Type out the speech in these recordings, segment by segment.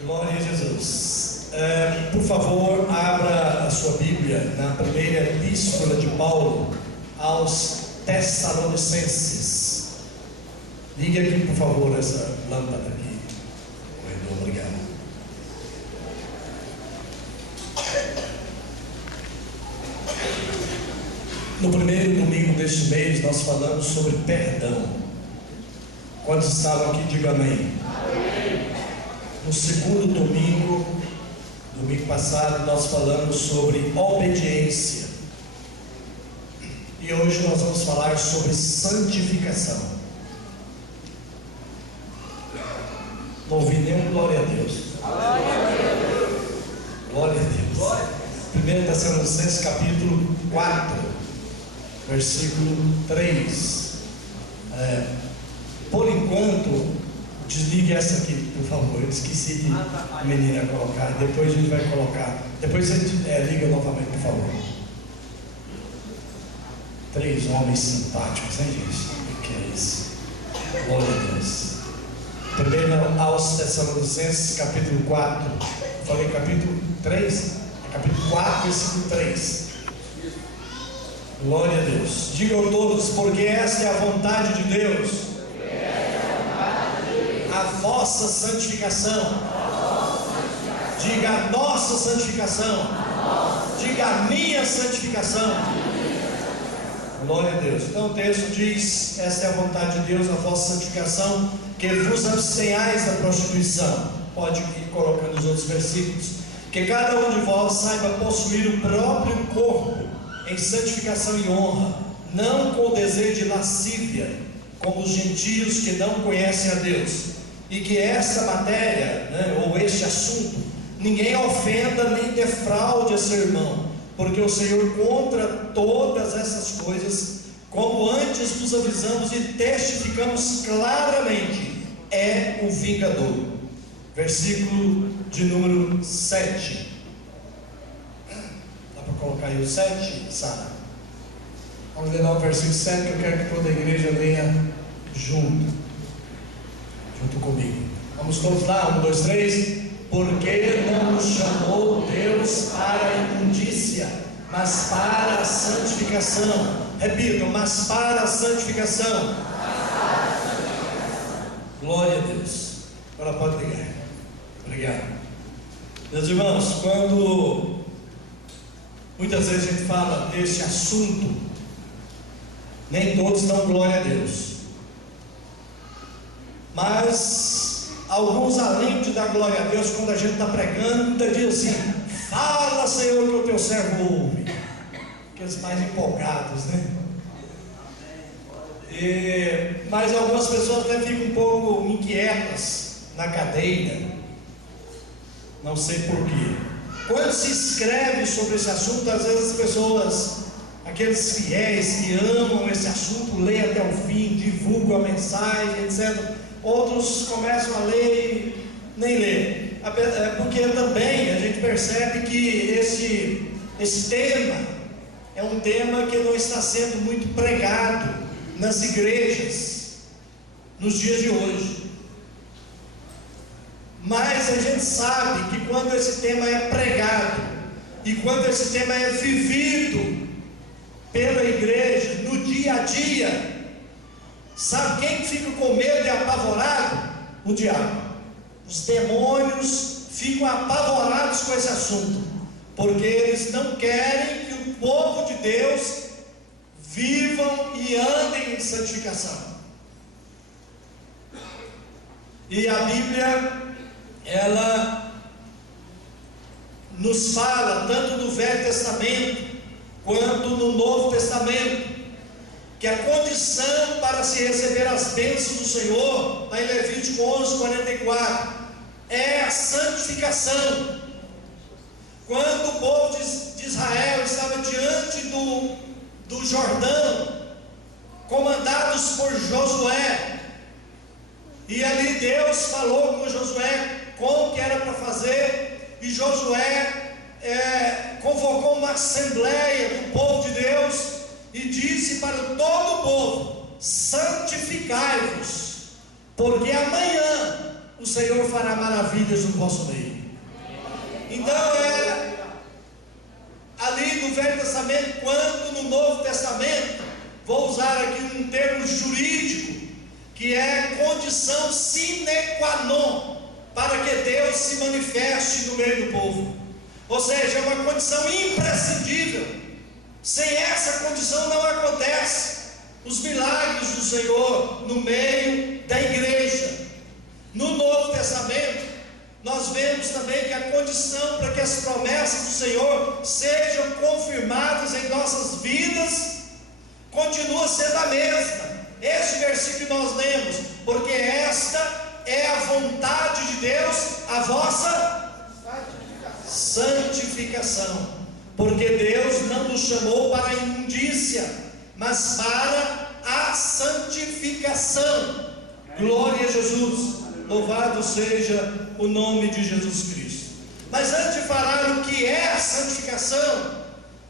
Glória a Jesus. Por favor, abra a sua Bíblia na primeira epístola de Paulo aos Tessalonicenses. Ligue aqui, por favor, essa lâmpada aqui. Obrigado. No primeiro domingo deste mês, nós falamos sobre perdão. Quantos estavam aqui, digam amém. No segundo domingo passado, nós falamos sobre obediência. E hoje nós vamos falar sobre santificação. Não ouvi nenhum glória a Deus. Glória a Deus. 1 Tessalonicenses capítulo 4, versículo 3. Por enquanto, desligue essa aqui, por favor. Eu esqueci de a menina colocar. Depois a gente vai colocar. Depois a gente liga novamente, por favor. 3 homens simpáticos, hein, gente? O que é isso? Glória a Deus. Primeiro aos Tessalonicenses, capítulo 4. Eu falei capítulo 3? Capítulo 4, versículo 3. Glória a Deus. Digam todos, porque esta é a vontade de Deus. A vossa santificação. Diga a nossa santificação. Diga a minha santificação. Glória a Deus. Então o texto diz: esta é a vontade de Deus, a vossa santificação, que vos abstenhais da prostituição. Pode ir colocando os outros versículos. Que cada um de vós saiba possuir o próprio corpo em santificação e honra, não com o desejo de lascívia, como os gentios que não conhecem a Deus. E que essa matéria, ou este assunto, ninguém ofenda nem defraude a seu irmão, porque o Senhor contra todas essas coisas, como antes vos avisamos e testificamos claramente, é o vingador. Versículo de número 7. Dá para colocar aí o 7, Sara? Vamos ler lá o versículo 7, que eu quero que toda a igreja leia junto comigo. Vamos todos lá, 1, 2, 3. Porque não nos chamou Deus para a imundícia, mas para a santificação. Repitam, mas para a santificação. Glória a Deus. Agora pode ligar. Obrigado. Meus irmãos, quando muitas vezes a gente fala desse assunto, nem todos dão glória a Deus. Mas alguns, além de dar glória a Deus, quando a gente está pregando, dizem assim: fala, Senhor, que o teu servo ouve. Aqueles mais empolgados, né? Mas algumas pessoas até ficam um pouco inquietas na cadeira, não sei porquê. Quando se escreve sobre esse assunto, às vezes as pessoas, aqueles fiéis que amam esse assunto, leem até o fim, divulgam a mensagem, etc. Outros começam a ler e nem lê, porque também a gente percebe que esse tema é um tema que não está sendo muito pregado nas igrejas nos dias de hoje. Mas a gente sabe que quando esse tema é pregado e quando esse tema é vivido pela igreja no dia a dia, sabe quem fica com medo e apavorado? O diabo. Os demônios ficam apavorados com esse assunto, porque eles não querem que o povo de Deus vivam e andem em santificação. E a Bíblia, ela nos fala, tanto no Velho Testamento quanto no Novo Testamento, que a condição para se receber as bênçãos do Senhor, está em Levítico 11:44, é a santificação. Quando o povo de Israel estava diante do Jordão, comandados por Josué, e ali Deus falou com Josué como que era para fazer, e Josué convocou uma assembleia do povo de Deus e disse para todo o povo: santificai-vos, porque amanhã o Senhor fará maravilhas no vosso meio. Então ali no Velho Testamento, quanto no Novo Testamento, vou usar aqui um termo jurídico, que é condição sine qua non, para que Deus se manifeste no meio do povo. Ou seja, é uma condição imprescindível. Sem essa condição não acontece os milagres do Senhor no meio da igreja. No Novo Testamento, nós vemos também que a condição para que as promessas do Senhor sejam confirmadas em nossas vidas continua sendo a mesma. Este versículo que nós lemos: porque esta é a vontade de Deus, a vossa santificação. Porque Deus não nos chamou para a imundícia, mas para a santificação. Glória a Jesus, louvado seja o nome de Jesus Cristo. Mas antes de falar o que é a santificação,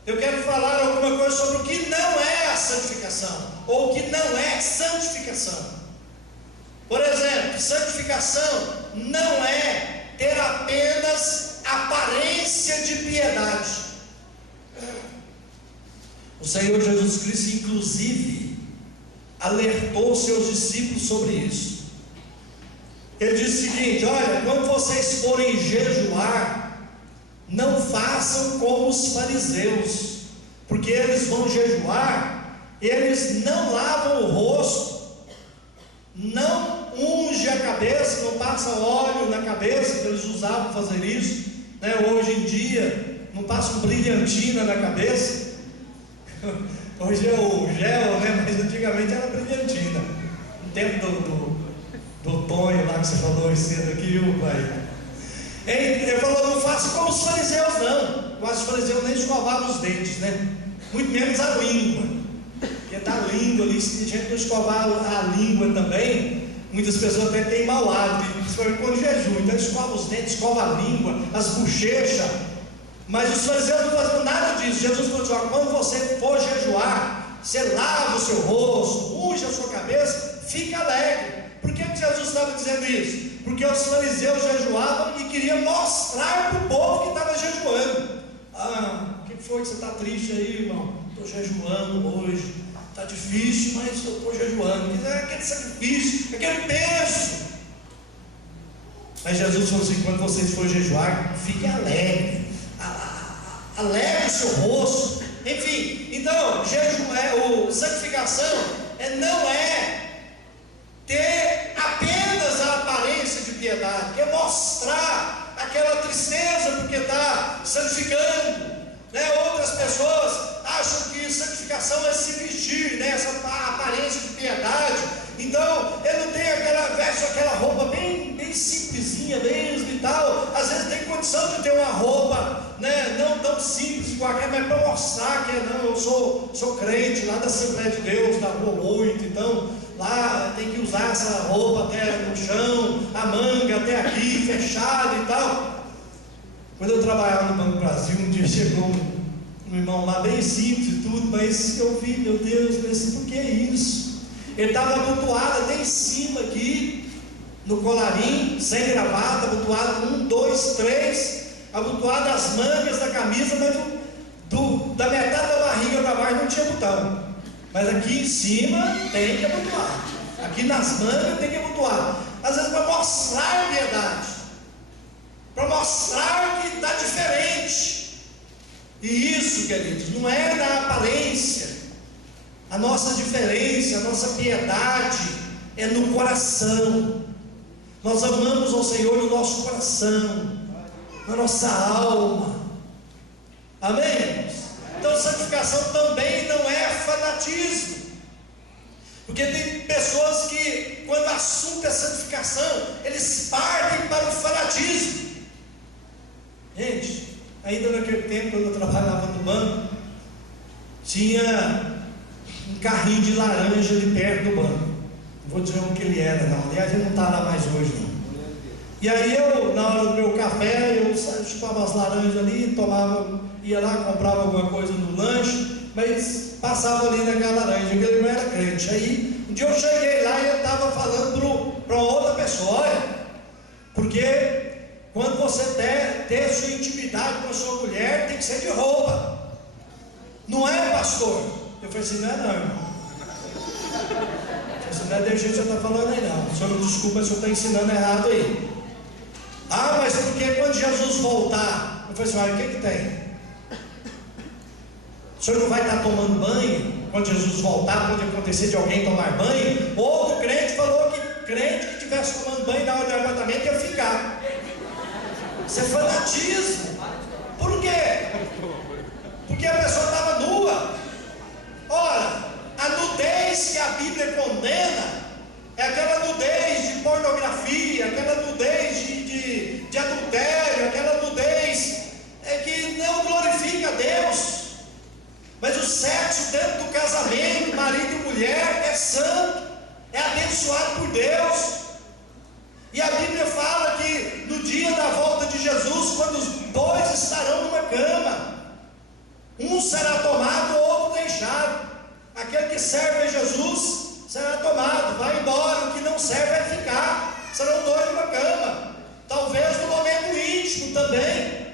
eu quero falar alguma coisa sobre o que não é a santificação, ou o que não é santificação. Por exemplo, santificação não é ter apenas aparência de piedade. O Senhor Jesus Cristo, inclusive, alertou seus discípulos sobre isso. Ele disse o seguinte: olha, quando vocês forem jejuar, não façam como os fariseus, porque eles vão jejuar, eles não lavam o rosto, não unge a cabeça, não passa óleo na cabeça, que eles usavam fazer isso, né? Hoje em dia não passa um brilhantina na cabeça. Hoje é o gel, né? Mas antigamente era brilhantina. No tempo do Tonho lá que você falou cedo aqui, pai. Ele falou: não faça como os fariseus, não. Os fariseus nem escovavam os dentes, né? Muito menos a língua. Porque da língua ali, se a gente não escovar a língua também, muitas pessoas até têm mau hábito, principalmente quando jejum. Então escova os dentes, escova a língua, as bochechas. Mas os fariseus não faziam nada disso. Jesus falou assim: quando você for jejuar, você lava o seu rosto, unge a sua cabeça, fica alegre. Por que Jesus estava dizendo isso? Porque os fariseus jejuavam e queriam mostrar para o povo que estava jejuando. O que foi que você está triste aí, irmão? Estou jejuando hoje, está difícil, mas eu estou jejuando. Aquele sacrifício, aquele peso. Mas Jesus falou assim: quando vocês forem jejuar, fique alegre, alegre o seu rosto. Enfim, então, santificação não é ter apenas a aparência de piedade, que é mostrar aquela tristeza porque está santificando, né? Outras pessoas acham que santificação é se vestir, né? Essa aparência de piedade. Então ele não tem veste aquela roupa bem simplesinha mesmo e tal. Às vezes tem condição de ter uma roupa, né, não tão simples igual aquela, mas para mostrar que eu sou crente lá da Assembleia de Deus, da Rua 8, então lá tem que usar essa roupa até no chão, a manga até aqui, fechada e tal. Quando eu trabalhava no Banco Brasil, um dia chegou um irmão lá bem simples e tudo, mas eu vi, meu Deus, eu pensei: por que é isso? Ele estava abotoado até em cima aqui, no colarinho, sem gravata, abotoado 1, 2, 3, abotoado as mangas da camisa, mas da metade da barriga para baixo não tinha botão. Mas aqui em cima tem que abotoar, aqui nas mangas tem que abotoar. Às vezes para mostrar a piedade, para mostrar que está diferente. E isso, queridos, não é na aparência. A nossa diferença, a nossa piedade é no coração. Nós amamos ao Senhor no nosso coração, na nossa alma. Amém? Então santificação também não é fanatismo. Porque tem pessoas que, quando o assunto é santificação, eles partem para o fanatismo. Gente, ainda naquele tempo, quando eu trabalhava no banco, tinha um carrinho de laranja ali perto do banco. Não vou dizer o que ele era, não. Aliás, ele não está lá mais hoje, não. E aí eu, na hora do meu café, eu chupava as laranjas ali, ia lá, comprava alguma coisa no lanche, mas passava ali naquela laranja, que ele não era crente. Aí, um dia eu cheguei lá e eu estava falando para outra pessoa: olha, Porque quando você ter sua intimidade com a sua mulher, tem que ser de roupa. Não é, pastor? Eu falei assim, não é não, irmão. Não é desse jeito que você está falando aí não. O senhor não desculpa se eu estou ensinando errado aí. Ah, mas porque quando Jesus voltar? Eu falei assim, olha, o que tem? O senhor não vai estar tomando banho? Quando Jesus voltar, pode acontecer de alguém tomar banho? Outro crente falou que crente que estivesse tomando banho na hora do arrebatamento ia ficar. Isso é fanatismo. Por quê? Porque a pessoa estava nua. Ora, a nudez que a Bíblia condena é aquela nudez de pornografia, aquela nudez de adultério, aquela nudez que não glorifica a Deus. Mas o sexo dentro do casamento, marido e mulher, é santo, é abençoado por Deus. E a Bíblia fala que no dia da volta de Jesus, quando os dois estarão numa cama, um será tomado, o outro deixado. Aquele que serve a Jesus será tomado, vai embora. O que não serve vai ficar. Serão dois numa cama, talvez no momento íntimo também.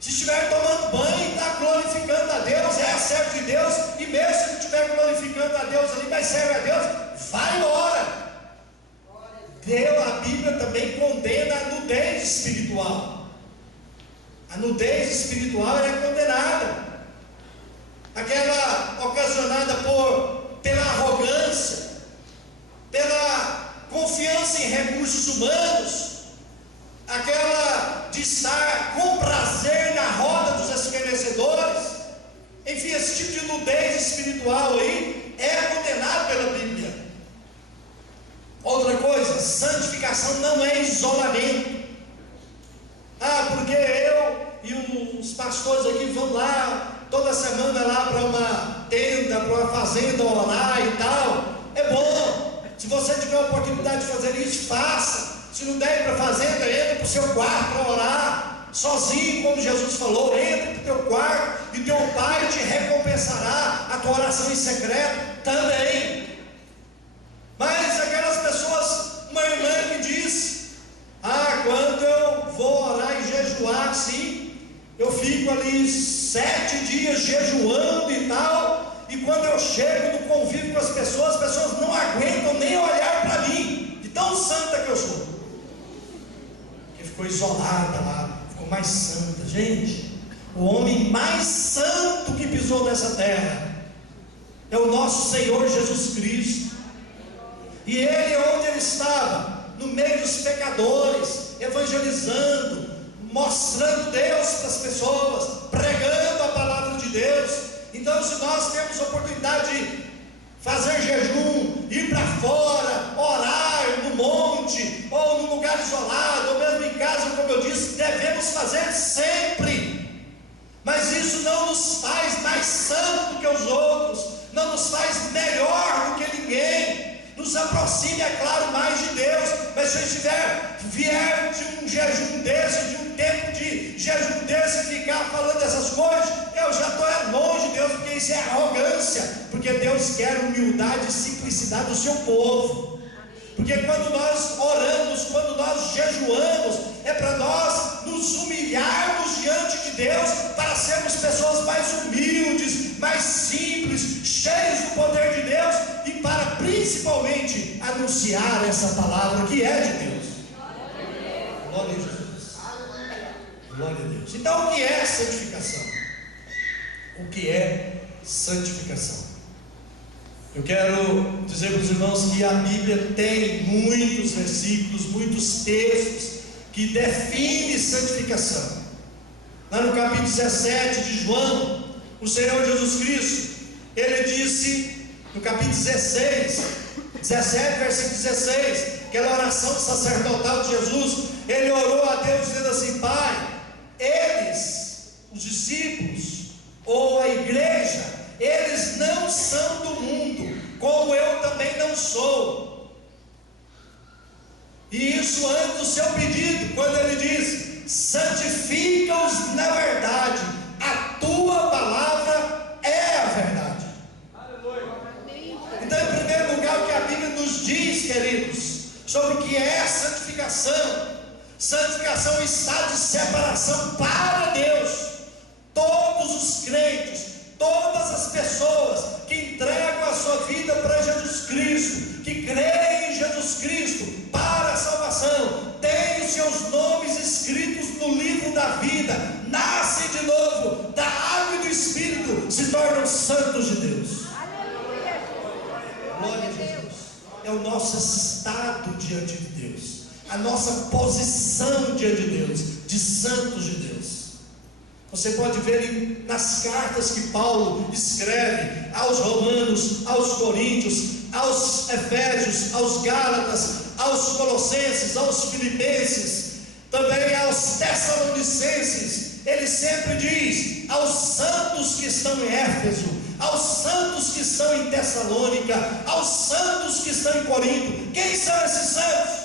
Se estiver tomando banho, está glorificando a Deus, é servo de Deus. E mesmo se não estiver glorificando a Deus ali, mas serve a Deus, vai embora. A Bíblia também condena a nudez espiritual. A nudez espiritual é condenada. Aquela ocasionada pela arrogância, pela confiança em recursos humanos, aquela de estar com prazer na roda dos escarnecedores. Enfim, esse tipo de nudez espiritual aí é condenado pela Bíblia. Outra coisa, santificação não é isolamento. Ah, porque eu e os pastores aqui vão lá toda semana lá para uma tenda, para uma fazenda orar e tal. É bom. Se você tiver a oportunidade de fazer isso, faça. Se não der para a fazenda, entra para o seu quarto para orar, sozinho, como Jesus falou. Entra para o teu quarto e teu Pai te recompensará a tua oração em secreto também. Mas aquelas pessoas, uma irmã que diz: ah, quando eu vou orar e jejuar, sim, eu fico ali 7 dias jejuando e tal, e quando eu chego no convívio com as pessoas não aguentam nem olhar para mim, de tão santa que eu sou. Porque ficou isolada lá, ficou mais santa. Gente, o homem mais santo que pisou nessa terra é o nosso Senhor Jesus Cristo. E ele, onde ele estava, no meio dos pecadores, evangelizando, mostrando Deus para as pessoas, pregando a palavra de Deus. Então, se nós temos a oportunidade de fazer jejum, ir para fora, orar no monte, ou num lugar isolado, ou mesmo em casa, como eu disse, devemos fazer sempre. Mas isso não nos faz mais santo do que os outros, não nos faz melhor do que ninguém, nos aproxime, é claro, mais de Deus. Mas se eu vier de um jejum desse, de um tempo de jejum desse, e ficar falando dessas coisas, eu já estou longe de Deus, porque isso é arrogância. Porque Deus quer humildade e simplicidade do seu povo. Porque quando nós oramos, quando nós jejuamos, é para nós nos humilharmos diante de Deus, para sermos pessoas mais humildes, mais simples, cheios do poder de Deus, e para principalmente anunciar essa palavra que é de Deus. Glória a Jesus. Glória a Deus. Então, o que é santificação? O que é santificação? Eu quero dizer para os irmãos que a Bíblia tem muitos versículos, muitos textos que definem santificação. Lá no capítulo 17 de João, o Senhor Jesus Cristo, ele disse, no capítulo 17, versículo 16, aquela oração sacerdotal de Jesus, ele orou a Deus dizendo assim: Pai, eles, os discípulos, ou a igreja, eles não são do mundo, como eu também não sou. E isso antes do seu pedido, quando ele diz: santifica-os na verdade, a tua palavra é a verdade. Então, em primeiro lugar, o que a Bíblia nos diz, queridos, sobre o que é santificação, Santificação está de separação para Deus. Todos os crentes, todas as pessoas que entregam a sua vida para Jesus Cristo, que creem em Jesus Cristo para a salvação, têm os seus nomes escritos no livro da vida, nascem de novo da água e do Espírito, se tornam santos de Deus. Aleluia. Glória a Jesus. É o nosso estado diante de Deus, a nossa posição diante de Deus, de santos de Deus. Você pode ver nas cartas que Paulo escreve aos Romanos, aos Coríntios, aos Efésios, aos Gálatas, aos Colossenses, aos Filipenses, também aos Tessalonicenses. Ele sempre diz aos santos que estão em Éfeso, aos santos que estão em Tessalônica, aos santos que estão em Corinto. Quem são esses santos?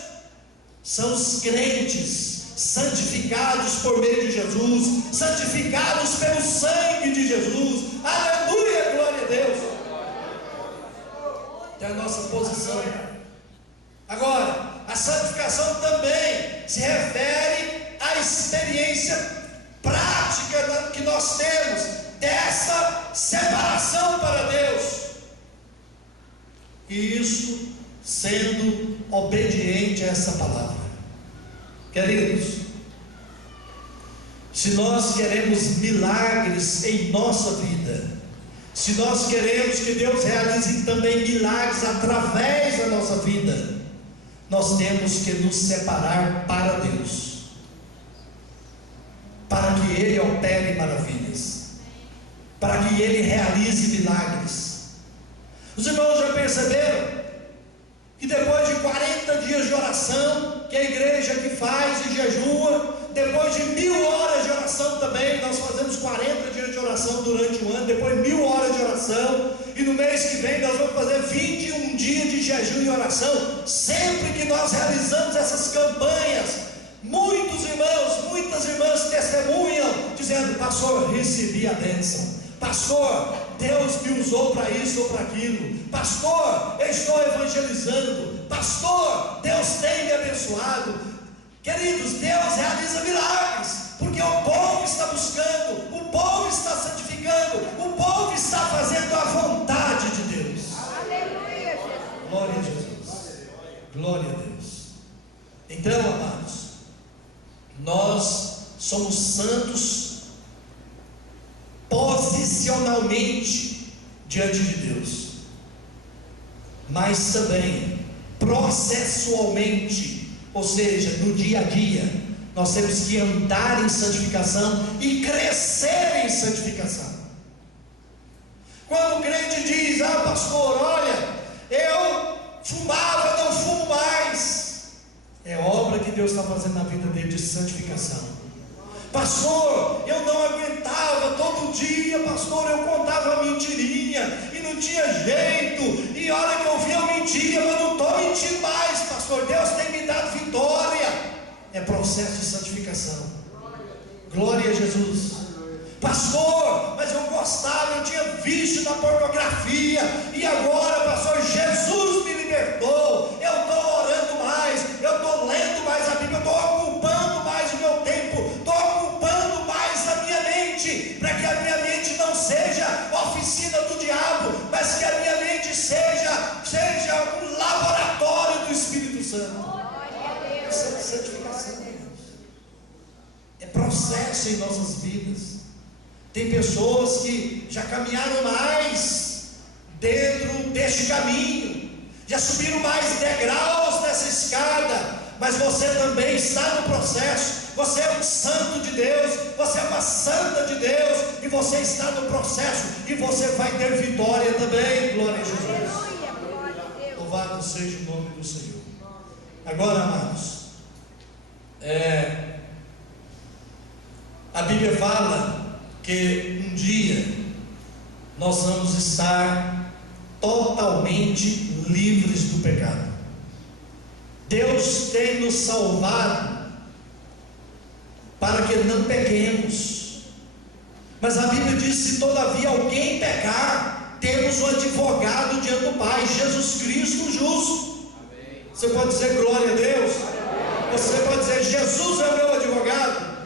São os crentes santificados por meio de Jesus, santificados pelo sangue de Jesus. Aleluia, glória a Deus. É a nossa posição. Agora, a santificação também se refere à experiência prática que nós temos dessa separação para Deus, e isso sendo obediente a essa palavra. Queridos, se nós queremos milagres em nossa vida, se nós queremos que Deus realize também milagres através da nossa vida, nós temos que nos separar para Deus, para que Ele opere maravilhas, para que Ele realize milagres. Os irmãos já perceberam que depois de 40 dias de oração, que a igreja que faz e jejua, depois de 1000 horas de oração também, nós fazemos 40 dias de oração durante o ano, depois 1000 horas de oração, e no mês que vem nós vamos fazer 21 dias de jejum e oração. Sempre que nós realizamos essas campanhas, muitos irmãos, muitas irmãs testemunham, dizendo: pastor, recebi a bênção, pastor, Deus me usou para isso ou para aquilo, pastor, eu estou evangelizando, pastor, Deus tem me abençoado. Queridos, Deus realiza milagres, porque o povo está buscando, o povo está santificando, o povo está fazendo a vontade de Deus. Aleluia, Jesus. Glória a Jesus, glória a Deus. Então, amados, nós somos santos posicionalmente diante de Deus, mas também processualmente, ou seja, no dia a dia, nós temos que andar em santificação e crescer em santificação. Quando o crente diz: ah, pastor, olha, eu fumava, não fumo mais, é obra que Deus está fazendo na vida dele de santificação. Pastor, eu não aguentava, todo dia, pastor, eu contava mentirinha e não tinha jeito, e a hora que eu via eu mentia, mas não estou mentindo mais, pastor, Deus tem me dado vitória. É processo de santificação. Glória a Jesus. Pastor, mas eu gostava, eu tinha vício na pornografia, e agora, pastor, Jesus me libertou, eu estou orando mais, eu estou lendo mais a Bíblia, eu estou ocupando mais o meu tempo, estou ocupando mais a minha mente, para que a minha mente não seja oficina do diabo, mas que a minha mente seja um laboratório do Espírito Santo. Isso é santificação. É processo em nossas vidas. Tem pessoas que já caminharam mais dentro deste caminho, já subiram mais degraus nessa escada, mas você também está no processo. Você é um santo de Deus, você é uma santa de Deus, e você está no processo, e você vai ter vitória também. Glória a Jesus. Louvado seja o nome do Senhor. Agora, amados, a Bíblia fala que um dia nós vamos estar totalmente livres do pecado. Deus tem nos salvado para que não pequemos, mas a Bíblia diz: se todavia alguém pecar, temos um advogado diante do Pai, Jesus Cristo justo. Amém. Você pode dizer glória a Deus? Amém. Você pode dizer: Jesus é o meu advogado.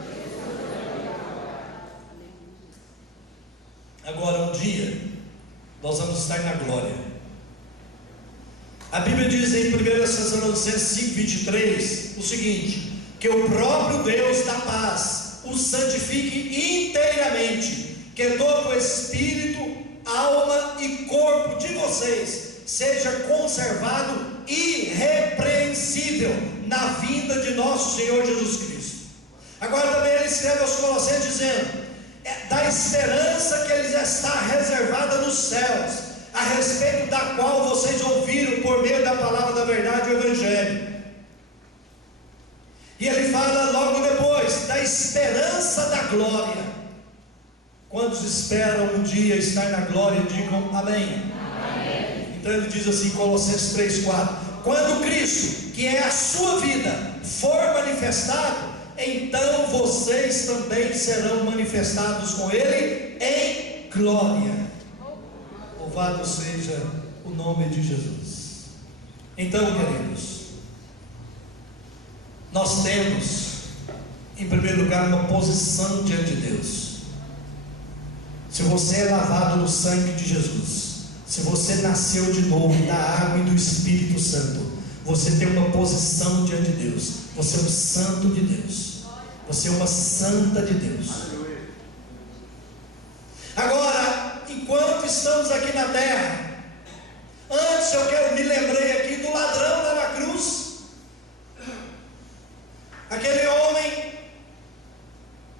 Agora, um dia nós vamos estar na glória. A Bíblia diz em 1 Tessalonicenses 5:23 o seguinte: que o próprio Deus da paz o santifique inteiramente, que todo o espírito, alma e corpo de vocês seja conservado irrepreensível na vinda de nosso Senhor Jesus Cristo. Agora também ele escreve aos Colossenses dizendo: da esperança que lhes está reservada nos céus, a respeito da qual vocês ouviram por meio da palavra da verdade, o Evangelho. E ele fala logo depois da esperança da glória. Quantos esperam um dia estar na glória? Digam amém. Amém. Então ele diz assim, Colossenses 3:4: quando Cristo, que é a sua vida, for manifestado, então vocês também serão manifestados com Ele em glória. Louvado seja o nome de Jesus. Então, queridos, nós temos, em primeiro lugar, uma posição diante de Deus. Se você é lavado no sangue de Jesus, se você nasceu de novo da água e do Espírito Santo, você tem uma posição diante de Deus. Você é um santo de Deus. Você é uma santa de Deus. Agora, enquanto estamos aqui na terra, antes me lembrei aqui do ladrão lá na cruz. Aquele homem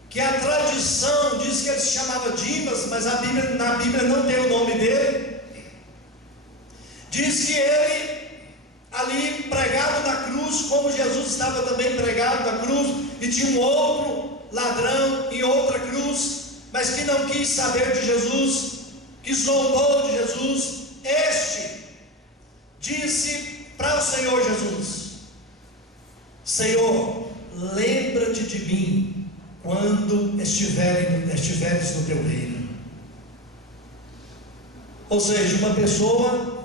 que a tradição diz que ele se chamava Dimas, mas na Bíblia não tem o nome dele. Diz que ele, ali pregado na cruz, como Jesus estava também pregado na cruz, e tinha um outro ladrão em outra cruz, mas que não quis saber de Jesus, que zombou de Jesus. Este disse para o Senhor Jesus: Senhor, lembra-te de mim quando estiveres no teu reino. Ou seja, uma pessoa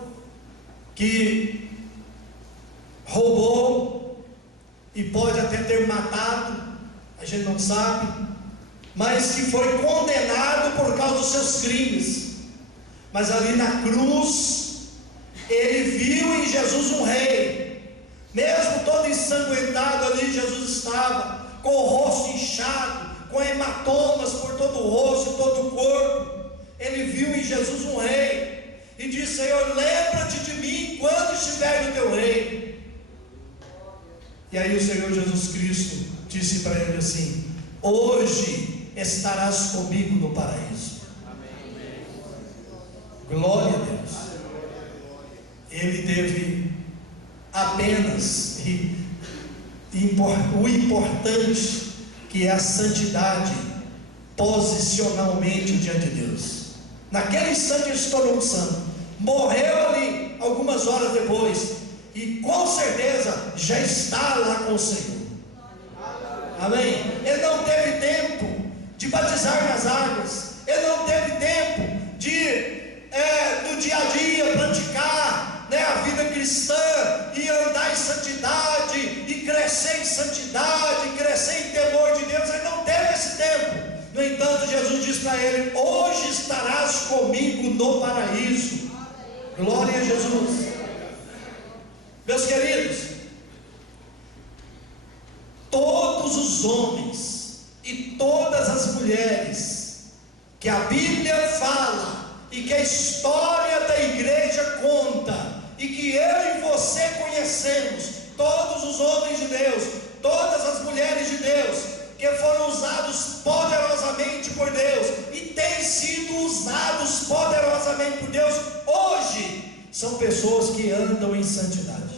que roubou e pode até ter matado, a gente não sabe, mas que foi condenado por causa dos seus crimes. Mas ali na cruz, ele viu em Jesus um rei. Mesmo todo ensanguentado ali, Jesus estava com o rosto inchado, com hematomas por todo o rosto, todo o corpo. Ele viu em Jesus um rei e disse: Senhor, lembra-te de mim quando estiver no teu reino. E aí o Senhor Jesus Cristo disse para ele assim: hoje estarás comigo no paraíso. Amém. Glória a Deus. Ele teve apenas o importante, que é a santidade, posicionalmente diante de Deus. Naquele instante ele se tornou um santo, morreu ali algumas horas depois, e com certeza já está lá com o Senhor. Amém? Ele não teve tempo de batizar nas águas, ele não teve tempo de no dia a dia praticar a vida cristã e andar em santidade e crescer em santidade, crescer em temor de Deus. Ele não teve esse tempo. No entanto, Jesus diz para ele: hoje estarás comigo no paraíso. Glória a Jesus. Meus queridos, todos os homens e todas as mulheres que a Bíblia fala e que a história da igreja conta e que eu e você conhecemos, todos os homens de Deus, todas as mulheres de Deus, que foram usados poderosamente por Deus e têm sido usados poderosamente por Deus, hoje são pessoas que andam em santidade.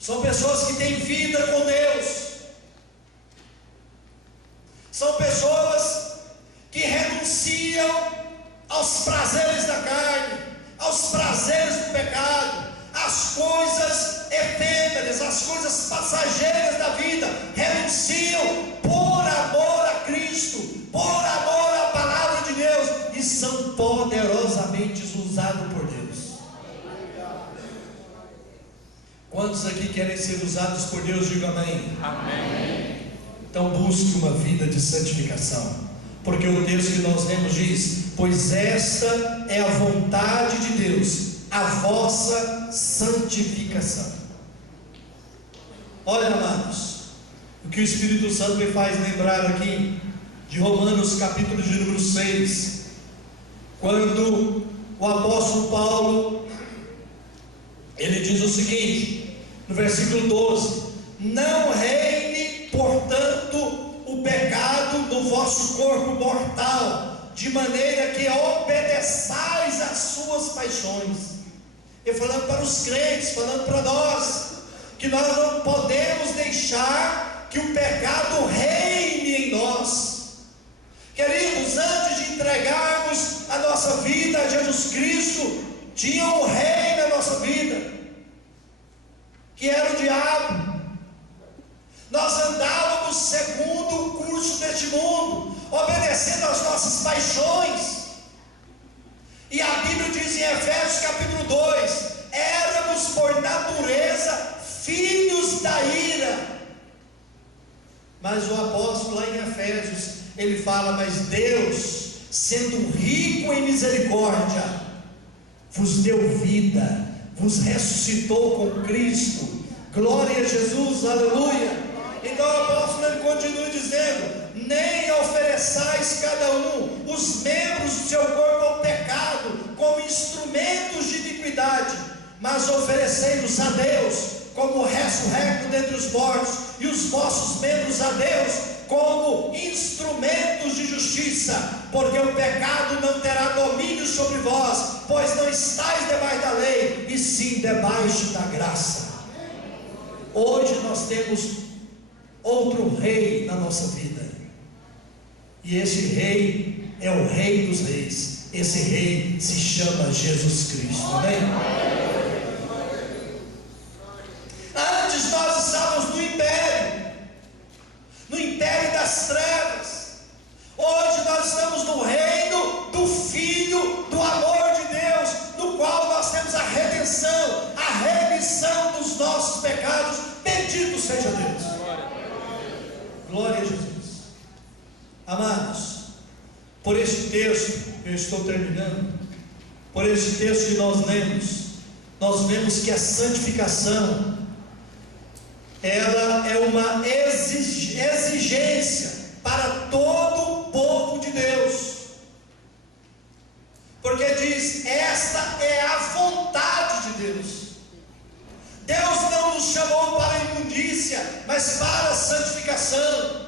São pessoas que têm vida com Deus. São pessoas que renunciam aos prazeres da carne, aos prazeres do pecado, às coisas efêmeras, às coisas passageiras da vida. Renunciam por amor a Cristo, por amor à palavra de Deus, e são poderosamente usados por Deus. Quantos aqui querem ser usados por Deus? Diga amém. Amém. Então busque uma vida de santificação, porque o texto que nós lemos diz: pois esta é a vontade de Deus, a vossa santificação. Olha, amados, o que o Espírito Santo me faz lembrar aqui de Romanos capítulo de número 6, quando o apóstolo Paulo, ele diz o seguinte, no versículo 12: não reine, portanto, o pecado no vosso corpo mortal, de maneira que obedeçais às suas paixões. Ele falando para os crentes, falando para nós, que nós não podemos deixar que o pecado reine em nós. Queridos, antes de entregarmos a nossa vida a Jesus Cristo, tinha um rei na nossa vida, que era o diabo. Nós andávamos segundo o curso deste mundo, obedecendo às nossas paixões. E a Bíblia diz em Efésios capítulo 2: éramos por natureza filhos da ira. Mas o apóstolo lá em Efésios, ele fala: mas Deus, sendo rico em misericórdia, vos deu vida, vos ressuscitou com Cristo. Glória a Jesus, aleluia. Então o apóstolo ele continua dizendo: nem ofereçais cada um os membros do seu corpo ao pecado como instrumentos de iniquidade, mas oferecei-os a Deus como ressurrecto dentre os mortos, e os vossos membros a Deus como instrumentos de justiça, porque o pecado não terá domínio sobre vós, pois não estáis debaixo da lei, e sim debaixo da graça. Hoje nós temos outro rei na nossa vida, e esse rei é o Rei dos Reis. Esse rei se chama Jesus Cristo. Amém? Antes nós estávamos no império das trevas. Hoje nós estamos no reino do Filho do amor de Deus, no qual nós temos a redenção, a remissão dos nossos pecados. Bendito seja Deus. Glória a Jesus. Amados, por este texto, eu estou terminando, por este texto que nós lemos, nós vemos que a santificação, ela é uma exigência para todo o povo de Deus, porque diz: esta é a vontade de Deus. Deus não nos chamou para a imundícia, mas para a santificação.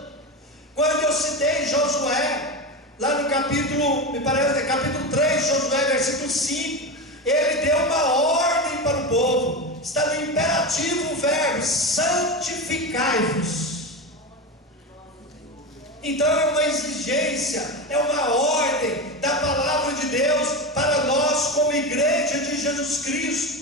Quando eu citei Josué, lá no capítulo, me parece, capítulo 3, Josué, versículo 5, ele deu uma ordem para o povo, está no imperativo o verbo: santificai-vos. Então é uma exigência, é uma ordem da palavra de Deus para nós como igreja de Jesus Cristo.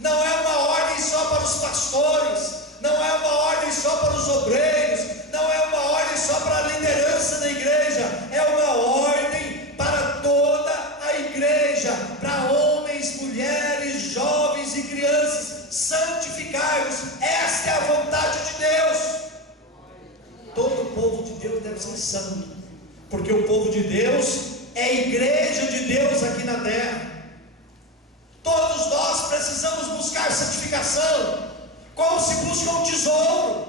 Não é uma ordem só para os pastores, não é uma ordem só para os obreiros, não é uma ordem só para a liderança da igreja, é uma ordem para toda a igreja, para homens, mulheres, jovens e crianças. Santificai-vos, esta é a vontade de Deus. Todo o povo de Deus deve ser santo, porque o povo de Deus é a igreja de Deus aqui na terra. Todos nós precisamos buscar santificação, como se busca um tesouro.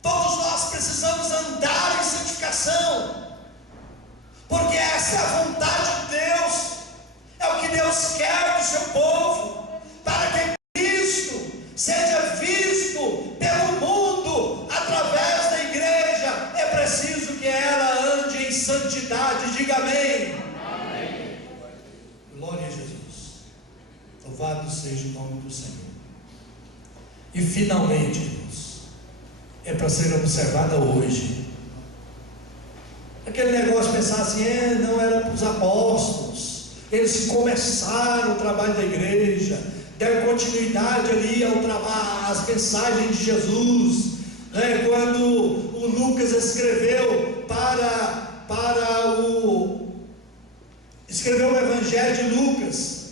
Todos nós precisamos andar em santificação, porque essa é a vontade de Deus, é o que Deus quer do seu povo, para que Cristo seja visto pelo mundo através da igreja. É preciso que ela ande em santidade. Diga amém. Glória a Jesus. Louvado seja o nome do Senhor. E finalmente, irmãos, é para ser observada hoje. Aquele negócio de pensar assim: não era para os apóstolos, eles começaram o trabalho da igreja, deram continuidade ali ao trabalho, às mensagens de Jesus, né? Quando o Lucas escreveu escreveu o Evangelho de Lucas,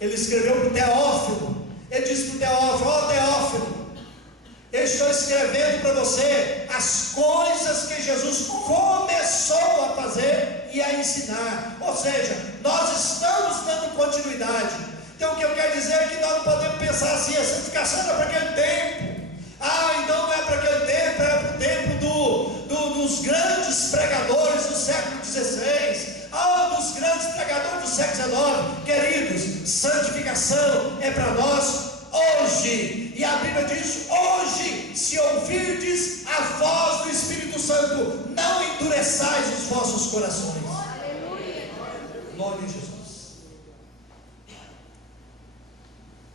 Ele escreveu para o Teófilo. Ele disse para o Teófilo: ó Teófilo, eu estou escrevendo para você as coisas que Jesus começou a fazer e a ensinar. Ou seja, nós estamos dando continuidade. Então o que eu quero dizer é que nós não podemos pensar assim: a santificação era para aquele tempo. Então não é para aquele tempo, era para o tempo dos grandes pregadores do século XVI, dos grandes pregadores do século XIX. Queridos, santificação é para nós hoje, e a Bíblia diz: hoje, se ouvirdes a voz do Espírito Santo, não endureçais os vossos corações. Aleluia. Glória a Jesus.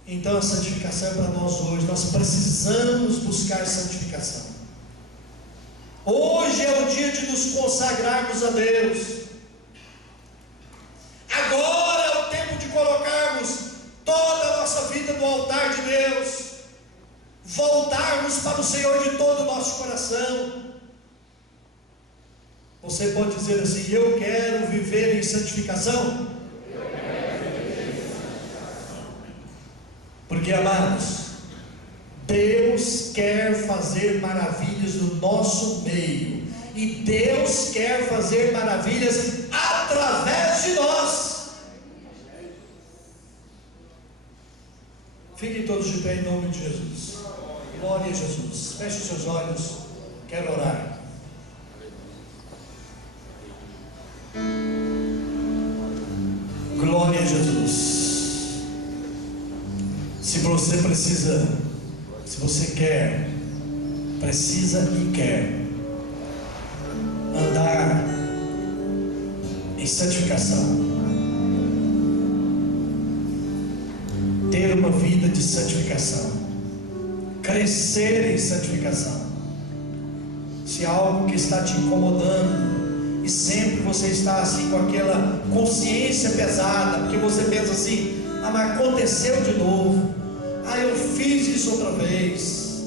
Então a santificação é para nós hoje. Nós precisamos buscar santificação. Hoje é o dia de nos consagrarmos a Deus. Agora é o tempo de colocarmos toda a nossa vida no altar de Deus, voltarmos para o Senhor de todo o nosso coração. Você pode dizer assim: eu quero viver em santificação. Porque, amados, Deus quer fazer maravilhas no nosso meio, e Deus quer fazer maravilhas através de nós. Fiquem todos de pé em nome de Jesus. Glória a Jesus. Feche os seus olhos. Quero orar. Glória a Jesus. Se você precisa, se você quer, precisa e quer andar em santificação, ter uma vida de santificação, crescer em santificação, se há algo que está te incomodando e sempre você está assim com aquela consciência pesada, porque você pensa assim: mas aconteceu de novo, eu fiz isso outra vez,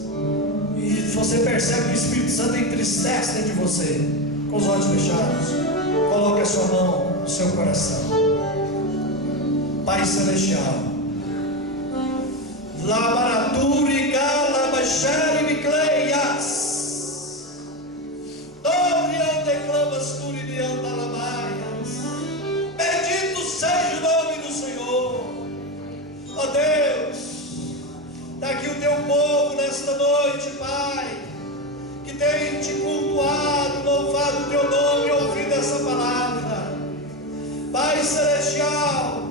e você percebe que o Espírito Santo entristece dentro de você. Com os olhos fechados, coloque a sua mão no seu coração. Pai Celestial, Labaraturi Gala Bachari Micleias, Dorian declamas Turidian Dalabaias, bendito seja o nome do Senhor. Ó Deus, está aqui o teu povo nesta noite, Pai, que tem te cultuado, louvado o teu nome e ouvido essa palavra. Pai Celestial,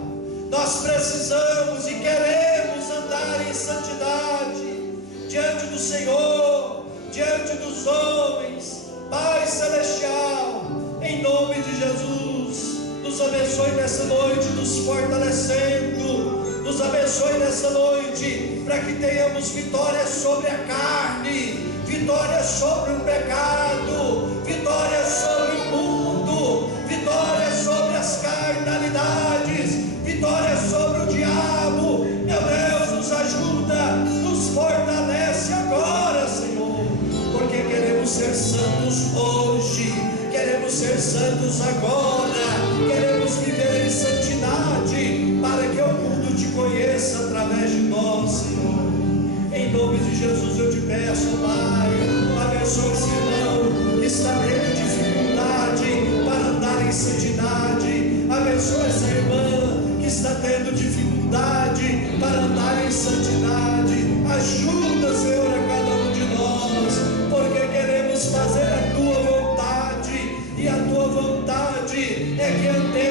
nós precisamos e queremos andar em santidade diante do Senhor, diante dos homens. Pai Celestial, em nome de Jesus, nos abençoe nessa noite, nos fortalecendo. Nos abençoe nessa noite, para que tenhamos vitória sobre a carne, vitória sobre o pecado, vitória sobre o mundo, vitória sobre as carnalidades, vitória sobre o diabo. Meu Deus, nos ajuda, nos fortalece agora, Senhor, porque queremos ser santos hoje, queremos ser santos agora, queremos viver em santidade, para que o mundo te conheça através de nós, Senhor. Em nome de Jesus eu te peço, Pai, abençoe esse irmão que está tendo dificuldade para andar em santidade, abençoe essa irmã que está tendo dificuldade para andar em santidade. Ajuda, Senhor, a cada um de nós, porque queremos fazer a tua vontade, e a tua vontade é que andemos